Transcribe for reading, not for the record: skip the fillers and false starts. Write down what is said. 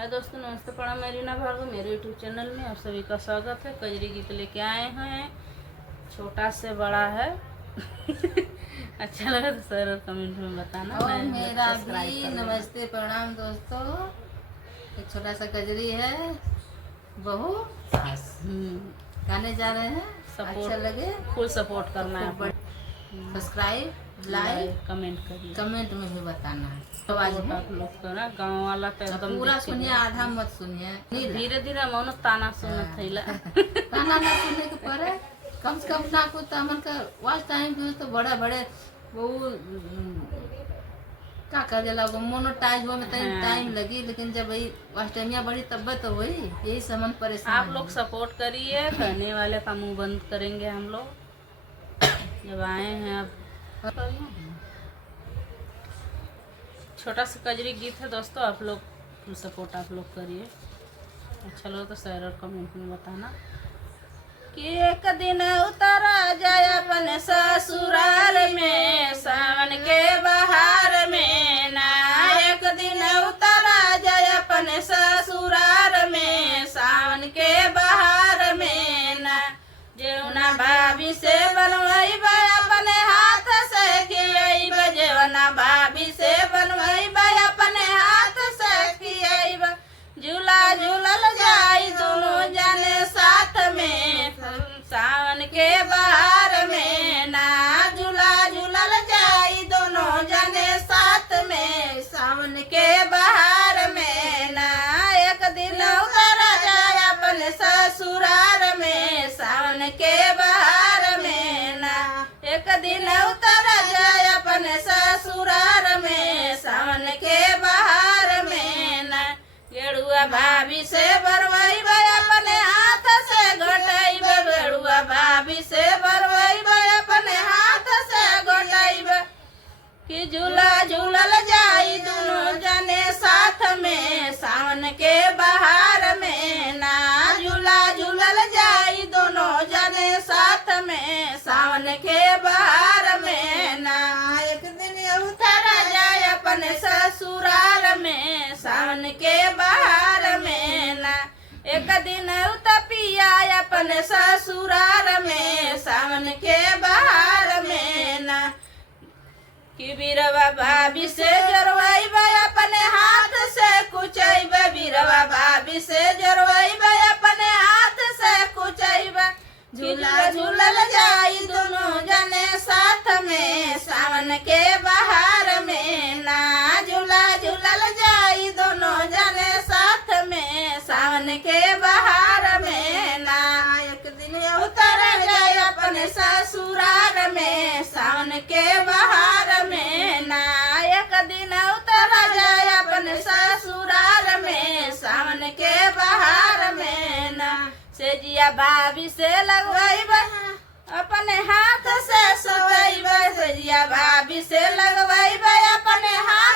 हाय दोस्तों, नमस्ते, प्रणाम। मेरी ना भागो मेरे यूट्यूब चैनल में आप सभी का स्वागत है। कजरी गीत लेके आए हैं, छोटा से बड़ा है। अच्छा लगा तो सर कमेंट में बताना। और मेरा भी नमस्ते प्रणाम दोस्तों। एक छोटा सा कजरी है, बहू सास गाने जा रहे हैं। अच्छा लगे फुल सपोर्ट करना है, सब्सक्राइब लाइक कमेंट में भी बताना है। तो आज आप लोग को ना गाँव वाला तो एकदम पूरा सुनिए, आधा मत सुनिए। धीरे धीरे मनो ताना सुनत थैला ताना ना सुनने के परे कम से कम ना कुछ हमन का वाच टाइम भी तो बड़े बड़े वो क्या कर देला मोनोटाइज हो में टाइम लगी, लेकिन जब वही वास्टमिया बड़ी तब तो हुई। यही समन परेशान। आप लोग सपोर्ट करिए, कहने वाले का मुंह बंद करेंगे हम लोग। जब आए हैं अब छोटा सा कजरी गीत है दोस्तों, आप लोग फुल सपोर्ट आप लोग करिए। अच्छा लगा तो शेयर और कमेंट में बताना कि एक दिन उतरा जाए अपन ससुराल में सावन के बहार में ना। एक दिन उतरा जाए अपन ससुराल में सावन के बहार में ना। जेवना भाभी से बनवाई अपने हाथ से खियाई, जेवना भाभी से बनवाई अपने हाथ से खियाई। झूला झूलल जाई दोनों जाने साथ में सावन के बहार में ना। झूला झूलल जाई दोनों जाने साथ में सावन के बहार में ना। एक दिन उतरा जाए अपने ससुराल में सावन के बहार में ना। एक दिन उतरा जाए अपने ससुराल में सावन के बहार में ना। गेड़ुआ भाभी से बरवाई अपने हाथ से घटाई, गेड़ुआ भाभी से बरवाई अपने हाथ से घटाई। कि झूला झूलल जाई दोनों जने साथ में सावन के बहार में ना। झूला झूलल जाई दोनों जने साथ में सावन के बहार में ना। एक दिन उतरा जाए अपने ससुराल में सावन के बहार में ना। एक दिन उतपिया अपने ससुराल में सावन के बहार में ना। कि बीरवा भाभी से जरवाई अपने हाथ से कुचाई, बीरवा भाभी से जरवाई अपने हाथ से कुचाई। झूला झूलल जाई दोनों जने साथ में सावन के बहार में ना। झूला झूलल जाई दोनों जने साथ में सावन के बहार में ना। एक दिन उतर जाए अपने ससुराल में सावन के बहार में ना। एक दिन उतर जाए अपने ससुराल में सावन के बहार में ना। सेजिया भाभी से लगवाई अपने हाथ से सोई, सेजिया भाभी से लगवाई अपने हाथ